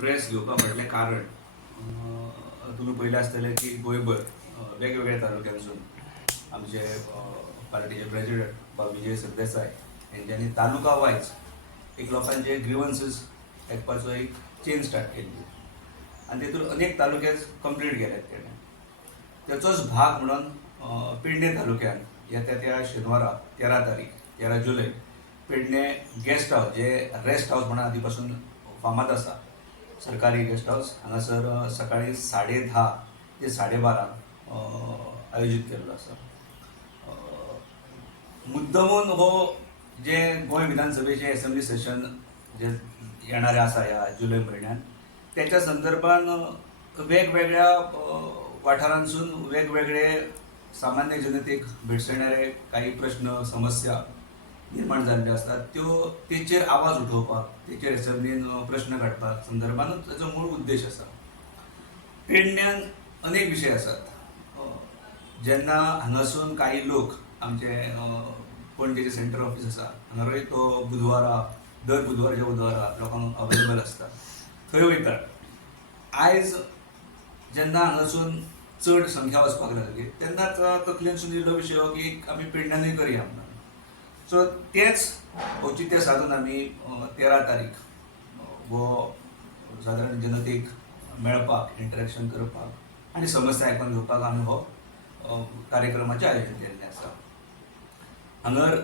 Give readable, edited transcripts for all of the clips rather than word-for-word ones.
Press घेवपाक म्हटलें कारण तुमी पळयलें आसतलें की गोंयभर वेगवेगळ्या तालुक्यांसून आमचे पार्टीचे प्रेसिडेंट विजय सरदेसाय हेंच्यांनी तालुका वायज एक लोकांचे ग्रिवन्सीस आयकपाचो एक चेन स्टार्ट केल्ली आनी तेतून अनेक तालुके कंप्लीट केल्यात तेणें. तेचोच भाग म्हणून पेडणे तालुक्यात येत्या त्या शेनवारा 13 जुलय पेडणे गेस्ट हाऊस जे रेस्ट हाऊस म्हणून आदी पासून फामाद आसा, सरकारी गेस्ट हाऊस हांगासर सकाळी 10:30 ते 12:30 आयोजीत केल्लो आसा. मुद्दमून हो जे गोंय विधानसभेचे असेंब्ली सेशन जे येणारे आसा ह्या जुलय म्हयन्यात त्याच्या संदर्भान वेगवेगळ्या वाठारांसून वेगवेगळे सामान्य जनतेक भेडसणारे काही प्रश्न समस्या निर्माण जाल्ल्यो असतात तेचेर आवाज उठोवपाक, तेचेर असेंब्लीन प्रश्न काडपाक संदर्भानूच ताचो मूळ उद्देश आसा. पेडण्यान अनेक विशय आसात. जेन्ना हांगासून काही लोक आमचे पणजेचे सेंटर ऑफिस आसा हांगारोय तो दर बुधवारा लोकांक अवेलेबल आसता, थंय वयतात. आयज जेन्ना हांगासून चड संख्या वचपाक लागली तेन्नाच तकलेनसून येयलो विशय हो की आमी पेडण्यांनूय करया म्हणून. सो तेच औचित्य साधून आमी 13 तारीख हो सादारण जनतेक मेळपाक, इंटरेक्शन करपाक आनी समस्या आयकून घेवपाक आमी हो कार्यक्रमाचें आयोजन केल्लें आसा. हांगर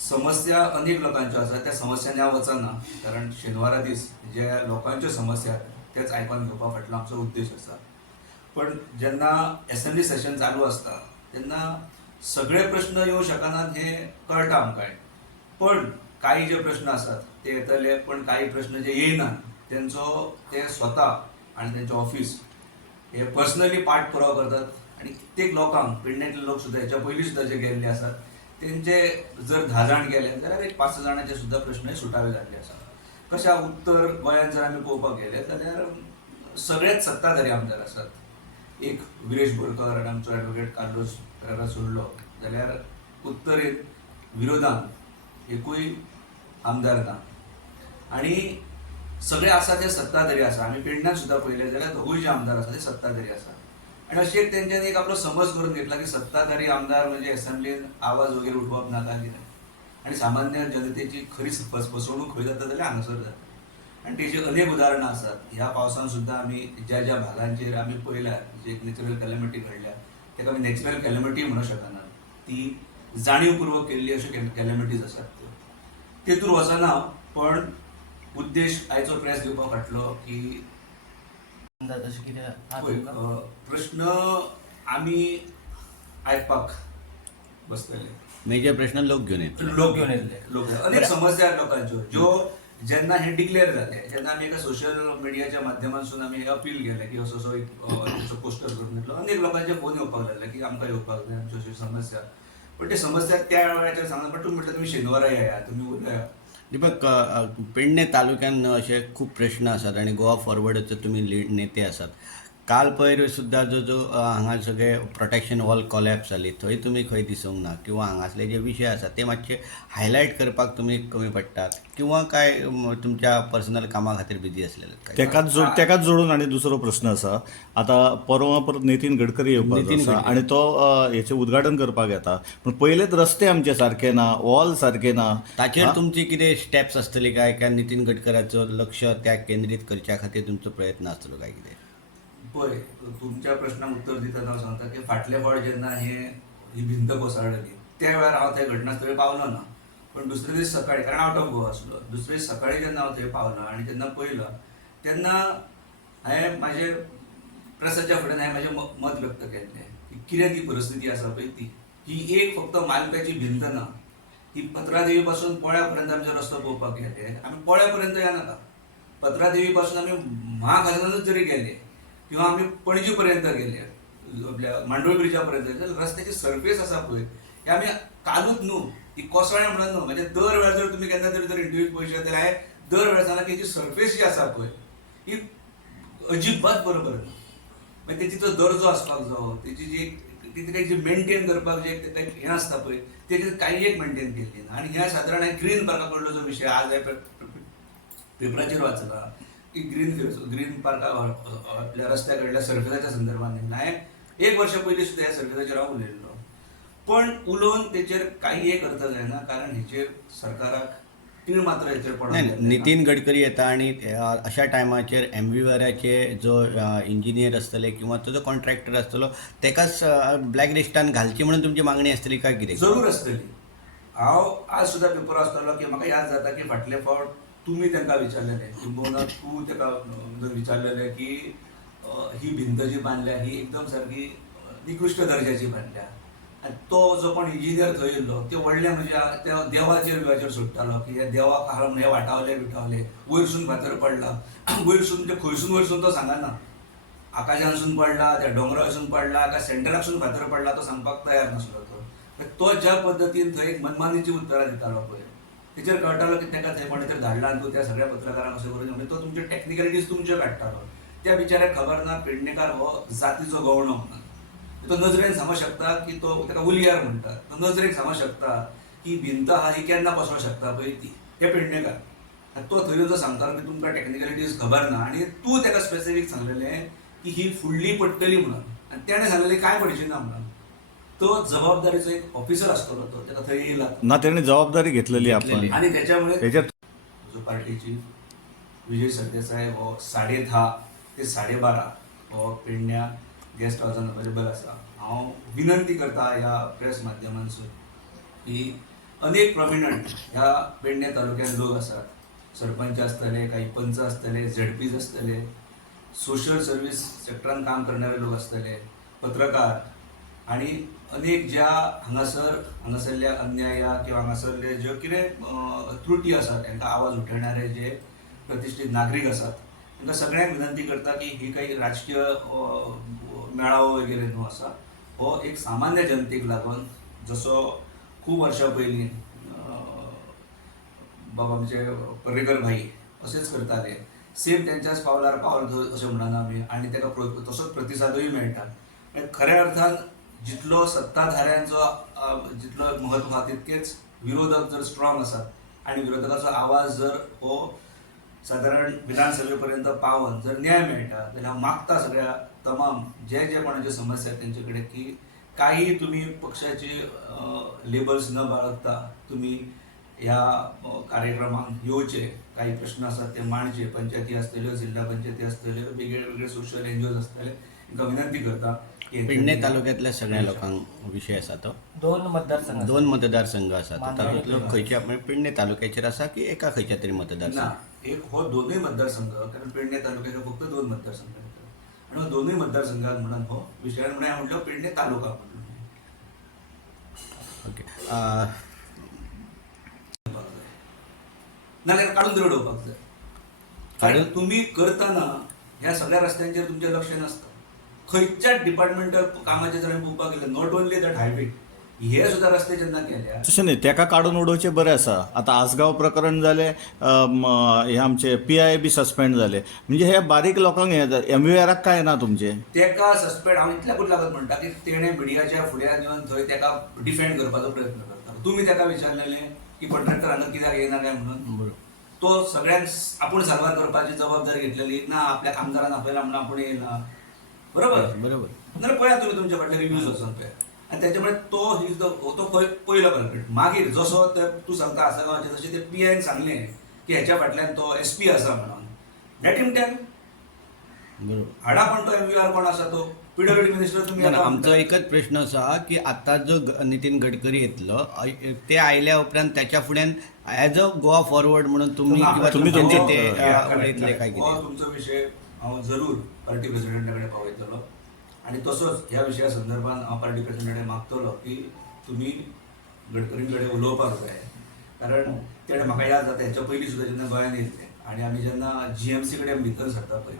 समस्या अनेक लोकांच्यो आसा, त्या समस्यांनी हांव वचना कारण शेनवारा दीस जे लोकांच्यो समस्या तेच आयकून घेवपा फाटलो आमचो उद्देश आसा. पण जेन्ना असेंब्ली सेशन चालू आसता तेन्ना सगळे प्रश्न येवं शकनात हें कळटा आमकां. पण काही जे प्रश्न आसात ते येतले, पण काही प्रश्न जे येयनात तेंचो ते स्वता आनी तेंचें ऑफिस हे पर्सनली पाठपुरावो करतात आनी कित्येक लोकांक, पेडण्यातले लोक सुद्दां हेच्या पयलीं सुद्दां जे गेल्ले आसात तेंचे जर 10 जाण गेले जाल्यार एक 5 जाणांचे सुद्दां प्रश्न सुटावे जाल्ले आसात. कशा उत्तर गोंयांत जर आमी पळोवपाक गेले जाल्यार सगळेच सत्ताधारी आमदार आसात. एक विरेश बोरकर आनी आमचो एडवोकेट कार्लोस पेरेरा सोडलो जाल्यार उत्तरेन विरोधान एकूय आमदार ना. आनी सगळे आसा ते सत्ताधारी आसा. आमी पेडण्यात सुद्दां पळयले जाल्यार दोगूय जे आमदार आसा ते सत्ताधारी आसा. आनी अशी एक तेंच्यांनी एक आपलो समज करून घेतला की सत्ताधारी आमदार म्हणजे असेंब्लीन आवाज वगैरे उठोवप नाका कितें. आनी सामान्य जनतेची खरी फसवणूक खंय जाता जाल्यार हांगासर जाता. आनी तेजी अनेक उदाहरणां आसात. ह्या पावसान सुद्दां आमी ज्या ज्या भागांचेर आमी पळयल्यात जी एक नॅचरल कॅलेमिटी घडल्या ताका आमी नॅचरल कॅलेमिटी म्हणूंक शकना, ती जाणीवपूर्वक केल्ली अश्यो कॅलेमिटीज आसात त्यो. तेतून वचना, पण उद्देश आयचो प्रेस घेवपाक फाटलो की प्रश्न आमी आयकपाक बसतले. मेजर प्रश्न लोक घेवन येतले. अनेक समस्या आहेत लोकांच्यो ज्यो जेन्ना हे डिक्लेअर जाले, जेन्ना आमी एका सोशल मिडियाच्या माध्यमांतसून आमी हे अपील केलें की असो एक पोस्टर करून येतलो, अनेक लोकांचे फोन येवपाक लागले की आमकां येवपाक जाय आमच्यो अश्यो समस्या. पण ते समस्या त्या वेळाचेर सांगना, पण तुमी म्हटलं तुमी शेनवारा येया, तुमी उलया. दीपक, पेडणे तालुक्यान असे खूप प्रश्न आसात आणि गोवा फॉरवर्डचे तुम्ही लीड नेते आसात. काल पयर सुद्दां जो हांगा सगळे प्रोटेक्शन वॉल कॉलॅप्स जाली, थंय तुमी खंय दिसूंक ना, किंवा हांगासले जे विशय आसात ते मातशे हायलायट करपाक तुमी कमी पडटात, किंवा काय तुमच्या पर्सनल कामा खातीर बिजी आसलेले? तेकाच जोडून आनी दुसरो प्रश्न आसा. आतां परवां परत नितीन गडकरी येवपाचो आसा आनी तो हेचें उद्घाटन करपाक येता. पूण पयलेच रस्ते आमचे सारके ना, वॉल सारके ना. ताचेर तुमची कितें स्टेप्स आसतली काय नितीन गडकराचो लक्ष त्या केंद्रीत करच्या खातीर तुमचो प्रयत्न आसतलो काय कितें? पळय, तुमच्या प्रश्नाक उत्तर दितना हांव सांगता की फाटले फावट जेन्ना ही भिंत कोसळ्ळी त्या वेळार हांव त्या घटनास्थळी पावलो ना. पण दुसरे दीस सकाळी, कारण आउट ऑफ गोवा आसलो, दुसरे दीस सकाळी जेन्ना हांव थंय पावलो आनी जेन्ना पळयलो तेन्ना हांवें म्हाजे प्रेसाच्या फुड्यान हांवें म्हाजें मत व्यक्त केल्लें की कितें ती परिस्थिती आसा पळय ती. ही एक फक्त मालप्याची भिंत ना, ही पत्रादेवी पासून पोळ्या पर्यंत आमचो रस्तो पळोवपाक गेले. आमी पोळ्या पर्यंत येनाका, पत्रादेवी पासून आमी म्हाखाजनानूच जरी गेले किंवा आमी पणजी पर्यंत गेले, आपल्या मांडोळ ब्रिजा पर्यंत गेले, जाल्यार रस्त्याची सरफेस आसा पळय हे आमी कालूच न्हू, ही कोसळ्ळें म्हणून न्हू. म्हणजे दर वेळार जर तुमी केन्ना तरी जर इंटरव्यूक पळयशात जाल्यार हांवें दर वेळार सांगलां की हेची सरफेस जी आसा पळय ही अजिबात बरोबर ना. म्हणजे तेचो दर्जो आसपाक जायो, तेची जी मेंटेन करपाक जे हें आसता पळय तेची काही एक मेंटेन केल्ली ना. आनी ह्या सादारण ग्रीन पार्का कडलो जो विशय आज पेपराचेर वाचला ग्रीन पार्क आपल्या रस्त्याकडल्या सर्फेसाच्या संदर्भात हांवें 1 वर्ष पयलीं सुद्दां ह्या सर्फेसाचेर हांव उलयल्लो, पण उलोवन तेचेर काही एक अर्थ जायना, कारण हेचेर सरकाराक तीळ मात्र हेचेर नाही पडना. नाही, नितीन गडकरी येता आणि अशा टायमाचेर MVRचे जो इंजिनियर आसतले किंवा तो जो कॉन्ट्रॅक्टर आसतलो तेकाच ब्लॅक लिस्टान घालची म्हणून तुमची मागणी आसतली काय कितें? जरूर आसतली. हांव आज सुद्दां पेपर वाचतालो की म्हाका याद जाता की फाटले फावट तुमी तांकां विचारलेलें, किंबहुना तूं ताका विचारलेलें की ही भिंत जी बांदल्या ही एकदम सारकी निकृश्ट दर्जाची बांदल्या, आनी तो जो कोण इंजिनियर थंय येयल्लो ते व्हडले म्हणजे त्या देवाचेर बिवाचेर सोडटालो की हे देवाक हारून हे वाटावले बिटावले, वयरसून फातर पडला, वयरसून म्हणजे खंयसून वयरसून तो सांगना, आकाशानसून पडला, त्या डोंगरावसून पडला काय सेंटराकसून फातर पडला तो सांगपाक तयार नासलो तो ज्या पद्दतीन थंय एक मनमानीची उतरां दितालो पळय तेचेर कळटालो की ताका थंय कोणे तरी धाडला आनी तूं त्या सगळ्या पत्रकारांक अशें करून म्हणजे तो तुमचे टॅक्निकलिटीज तुमचे काडटालो. त्या बिचाऱ्याक खबर ना पेडणेकार हो जातीचो गवणो म्हणून. तो नजरेन समज शकता की तो ताका उलियार म्हणटात, तो नजरेक समज शकता की भिंत आहा ही केन्ना बसोंक शकता पळय ती, हे पेडणेकार. आनी तो थंय जो सांगतालो की तुमकां टॅक्निकलिटीज खबर ना आनी तूं ताका स्पेसिफीक सांगलेलें की ही फुडली पडटली म्हणून, आनी तेणें सांगलेलें कांय पडची ना म्हणून. तो जबाबदारीचो एक ऑफिसर आसतलो तो ताका थंय येयला ना तेणे जबाबदारी घेतलेली आपण आणि त्याच्यामुळे त्याच्यात जो पार्टी चीफ विजय सरदेसाय हो 10:30 ते 12:30 हो पेडण्या गेस्ट हाऊसान अवेलेबल आसा. हांव विनंती करता ह्या प्रेस माध्यमांसून की अनेक प्रॉमिनंट ह्या पेडणे तालुक्यात लोक आसात, सरपंच आसतले, काही पंच आसतले, ZPs आसतले, सोशल सर्व्हिस सेक्टरान काम करणारे लोक आसतले, पत्रकार आणि अनेक ज्या हांगासरल्या अन्याया किंवा हांगासरले ज्यो कितें त्रुटी आसात तांकां आवाज उठयणारे जे प्रतिश्ठीत नागरीक आसात तांकां सगळ्यांक विनंती करता की ही काही राजकीय मेळावो वगैरे न्हू आसा, हो एक सामान्य जनतेक लागून जसो खूब वर्सां पयलीं बाबा आमचे पर्रेकर भाई अशेंच करताले, सेम तेंच्याच पावलार पावल अशें म्हणना आमी, आनी ताका तसोच प्रतिसादूय मेळटा. खऱ्या अर्थान जितलो सत्ताधाऱ्यांचो जितलो महत्व आहा तितकेच विरोधक जर स्ट्रॉंग आसात आणि विरोधकाचो आवाज जर हो साधारण विधानसभे पर्यंत पावन जर न्याय मेळटा जाल्यार हांव मागता सगळ्या तमाम जे कोणाचे समस्या आहेत तेंचे कडेन की काही तुम्ही पक्षाची लेबल्स न बाळगता तुम्ही ह्या कार्यक्रमांक येवचे, काही प्रश्न आसात ते मांडचे, पंचायती आसतल्यो, जिल्हा पंचायती आसतल्यो, वेगळे वेगळे सोशल एनजीओज आसतले, तांकां विनंती करता पेडणे तालुक्यातल्या सगळ्या लोकांक विशय आसा तो 2 मतदारसंघ 2 मतदारसंघ आसात. तातूंतलो खंयच्या पेडणे तालुक्याचेर आसा की एका खंयच्या तरी मतदारसंघ? ना, एक हो दोनूय मतदारसंघ, कारण पेडणे तालुक्याचे फक्त 2 मतदारसंघ आहेत आणि हो दोनूय मतदारसंघात म्हणून हो विशयान म्हणून हांवें म्हणलो पेडणे तालुका म्हणून. ओके. नाल्यार काढून दवरपाक जाय, कारण तुम्ही करतना ह्या सगळ्या रस्त्यांचेर तुमचें लक्ष नासता. खंयच्याच डिपार्टमेंटल कामाचेर जर पळोवपाक गेले, नॉट ओन्ली दॅट हायवे, हे सुद्दां रस्ते जेन्ना केल्या तशें न्ही, तेका काडून उडोवचें बरें आसा. आतां आसगांव प्रकरण जालें, हे आमचे PI बी सस्पेंड जाले, म्हणजे हे बारीक लोकांक हे MVRाक काय ना तुमचे तेका सस्पेंड. हांव इतल्याकूच लागत म्हणटा की तेणें मिडियाच्या फुड्यान येवन थंय तेका डिफेंड करपाचो प्रयत्न करता. तुमी तेका विचारलेलें की कॉन्ट्रॅक्टर हांगा कित्याक येना काय म्हणून? तो सगळ्यांक आपूण सारवार करपाची जबाबदारी घेतलेली ना, आपल्या कामगारांक आपल्याला म्हणून आपूण येयला, बरोबर बरोबर. नाल्यार पळया तुमी तुमचे फाटले रिव्ह्यूज वचून पळया. आनी त्याच्यामुळे तो पयलो कल्प्रिट. मागीर जसो तूं सांगता आसगांवचे तशें ते PIन सांगलें की हेच्या फाटल्यान तो SP आसा म्हणून, लेट हिम टेल. हाडा पण तो MVR कोण आसा तो PWD मिनिस्टर तुमी. आमचो एकच प्रश्न आसा की आता जो नितीन गडकरी येतलो ते आयल्या उपरांत त्याच्या फुड्यान ॲज अ गोवा फॉरवर्ड म्हणून तुम्ही किंवा तुम्ही तुमचे तुमचे ते उलयतले काय हो कितें? तुमचो विशय हांव जरूर पार्टी प्रेसिडेंटा कडेन पावयतलो आणि तसोच ह्या विशया संदर्भात हांव पार्टी प्रेसिडेंटाक मागतलो की तुमी गडकरी कडेन उलोवपाक जाय, कारण तेणें म्हाका याद जाता हेच्या पयलीं सुद्दां जेन्ना गोंयांत येयल्ले आनी आमी जेन्ना GMC कडेन भितर सरता पळय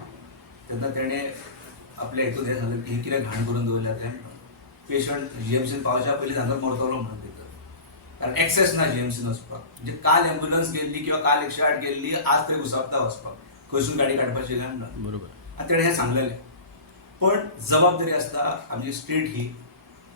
तेन्ना तेणें आपल्या हितून हें सांगलें की ही कितें घाण करून दवरल्या तें पेशंट GMCन पावच्या पयलीं हांगा मरतलो म्हणून भितर, कारण एक्सेस ना GMCन वचपाक. म्हणजे काल एम्ब्युलन्स गेल्ली किंवा काल 108 गेल्ली, आज थंय घुसावता वचपाक, खंयसून गाडी काडपाची काय ना. बरोबर. आनी तेणें हें सांगलेलें. पण जबाबदारी आसता आमची स्टेट ही,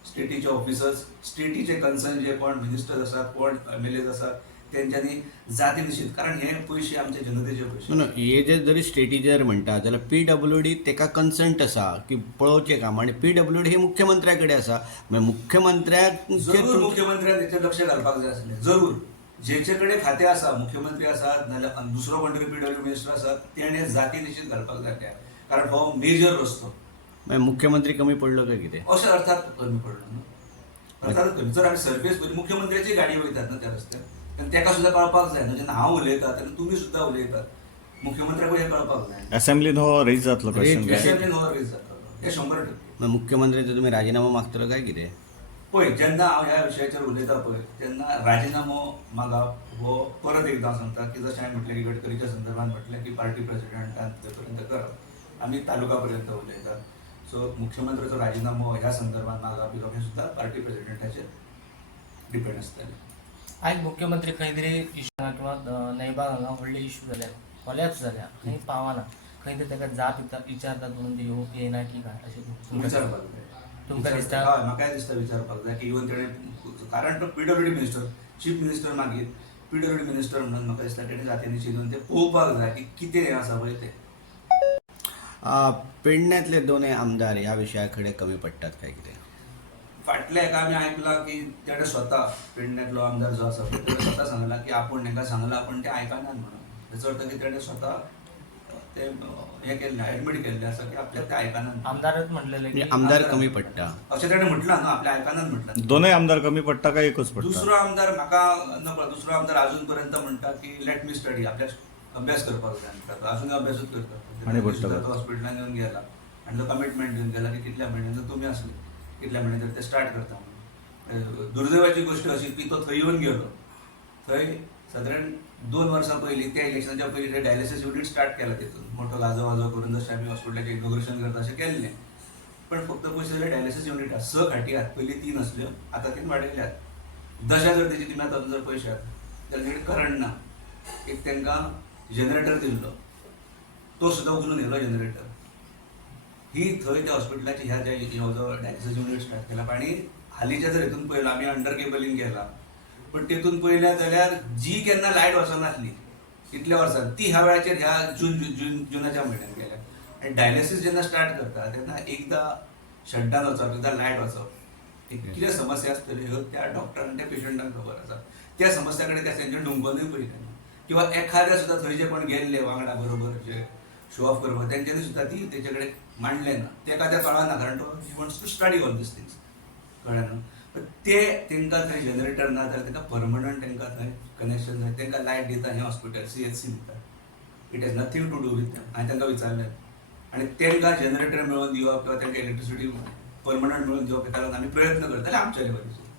स्टेटीचे ऑफिसर्स, स्टेटीचे कन्सर्न जे कोण मिनिस्टर्स आसात, कोण MLAs आसात, तेंच्यांनी जाती निश्चित, कारण हे पयशे आमचे जनतेचे पयशे. नो हे जे जरी स्टेटीचेर म्हणटा जाल्यार PWD तेका कन्संट आसा की पळोवचें काम, आणि PWD हे मुख्यमंत्र्या कडेन आसा. मागीर मुख्यमंत्र्याक जरूर मुख्यमंत्र्यान हेचेर लक्ष घालपाक जाय आसलें, जरूर. जेचे कडेन खातें आसा, मुख्यमंत्री आसात नाजाल्यार दुसरो कोण तरी PWD मिनिस्टर आसात, तेणें जाती निश्चित घालपाक जाय त्या, कारण हो मेजर रस्तो. मागीर मुख्यमंत्री कमी पडलो काय कितें? अशें अर्थात कमी पडलो न्हू, अर्थात कमी. जर आमी सर्फेस पळयली, मुख्यमंत्र्याची गाडी वयतात ना त्या रस्त्यार, तेन्ना तेका सुद्दां कळपाक जाय न्हू. जेन्ना हांव उलयतां तेन्ना तुमी सुद्दां उलयतात, मुख्यमंत्र्याकूय हें कळपाक जाय. असेंब्लीन हो रेज जातलो क्वेश्चन. असेंब्लीन हो रेज जातलो, हे 100%. मागीर मुख्यमंत्र्याचो तुमी राजिनामो मागतलो काय कितें? पळय, जेन्ना हांव ह्या विशयाचेर उलयता पळय, तेन्ना राजिनामो मागप हो परत एकदा हांव सांगता की जशें हांवें म्हटलें की गडकरीच्या संदर्भात म्हटलें की पार्टी प्रेसिडेंटान ते पर्यंत करप, आमी तालुका पर्यंत उलयतात. सो मुख्यमंत्र्याचो राजिनामो ह्या संदर्भात मागप बिगप हें सुद्दां पार्टी प्रेसिडेंटाचेर डिपेंड आसतलें. आयज मुख्यमंत्री खंय तरी इश्यू किंवा नैबाग हांगा व्हडले इश्यू जाल्या, कोलॅप्स जाल्या, खंय पावना, खंय तरी ताका जात विचारतात म्हणून ते येना की काय अशें विचारपाक जाय. तुमकां दिसता? हय, म्हाकाय दिसता विचारपाक जाय की इवन तेणें, कारण तो PWD मिनिस्टर, चीफ मिनिस्टर मागीर PWD मिनिस्टर म्हणून म्हाका दिसता तेणें जातींनी चिंतून तें पळोवपाक जाय की कितें हें आसा पळय तें. पेडण्यातले दोनूय आमदार ह्या विशया कडेन कमी पडटात काय कितें? फाटल्या हेका आमी आयकलां की तेणें स्वता, पेडण्यातलो आमदार जो आसा पळय, तेणें स्वता सांगलां की आपूण तांकां सांगलां पण ते आयकनात म्हणून. हेचो अर्थ की तेणें स्वता ते हें केल्लें, एडमीट केल्लें आसा की आपल्याक ते आयकनात. आमदारच म्हणलेले की म्हणजे आमदार कमी पडटा अशें तेणें म्हटलां न्हू, आपल्या आयकनात म्हटलां. दोनूय आमदार कमी पडटा काय एकच पडटा? दुसरो आमदार म्हाका नकळो, दुसरो आमदार अजून पर्यंत म्हणटा की लेट मी स्टडी, आपल्याक अभ्यास करपाक जाय म्हणटा. अजून अभ्यासूच करता. आनी पडटा. तो हॉस्पिटलान येवन गेला आनी तो कमिटमेंट दिवन गेला की कितल्या म्हयन्यान तुमी आसले, कितल्या म्हयन्यान ते स्टार्ट करता म्हणून. दुर्दैवाची गोश्ट अशी की तो थंय येवन गेलो, थंय सादारण 2 वर्सां पयलीं, त्या इलेक्शनाच्या पयलीं ते डायलिसीस युनिट स्टार्ट केला तितून, मोठो गाजो वाजो करून जशें आमी हॉस्पिटलाचें इनॉग्रेशन करता अशें केल्लें. पण फक्त पयशे जाल्यार डायलिसीस युनिट आसा, 6 खाटी आसात, पयलीं 3 आसल्यो, आतां 3 वाडयल्यात. दशा जर तेजी तुमी आतां जर पयशे आसात जाल्यार तेणें करंट ना. एक तांकां जनरेटर दिल्लो, तो सुद्दां उखलून येयलो जनरेटर. ही थंय त्या हॉस्पिटलाची ह्या हो जो डायलिसीस युनिट स्टार्ट केला. आनी हालींच्या जर हितून पळयलो आमी, अंडर केबलिंग केला, पण तेतून पळयलें जाल्यार जी केन्ना लायट वचनासली इतल्या वर्सांत, ती ह्या वेळाचेर ह्या जुनाच्या म्हयन्यान केल्या. आनी डायलिसीस जेन्ना स्टार्ट करता तेन्ना एकदां शटडावन वचप, एकदां लायट वचप, कितें समस्या आसतली ह्यो त्या डॉक्टरांक त्या पेशंटांक खबर आसा. त्या समस्या कडेन त्या तेंच्यानी डुंकनूय पळयलें ना. किंवा एखाद्या सुद्दां थंय जे कोण गेल्ले वांगडा बरोबर जे शो ऑफ करपाक, तेंच्यांनी सुद्दां ती तेचे कडेन मांडलें ना. तेका तें कळना, कारण तो wants to study all these things, कळ्ळें न्हू. ते तांकां थंय जनरेटर ना जाल्यार तांकां परमनंट तांकां थंय कनेक्शन जाय, तांकां लायट दिता हें हॉस्पिटल, CHC दिता. It has nothing to do with them. हांवें तांकां विचारलें आनी तांकां जनरेटर मेळोवन दिवप किंवा तांकां इलेक्ट्रिसिटी परमनंट मेळोवन दिवप, हेका लागून आमी प्रयत्न करतले आमच्या लेवलीचेर.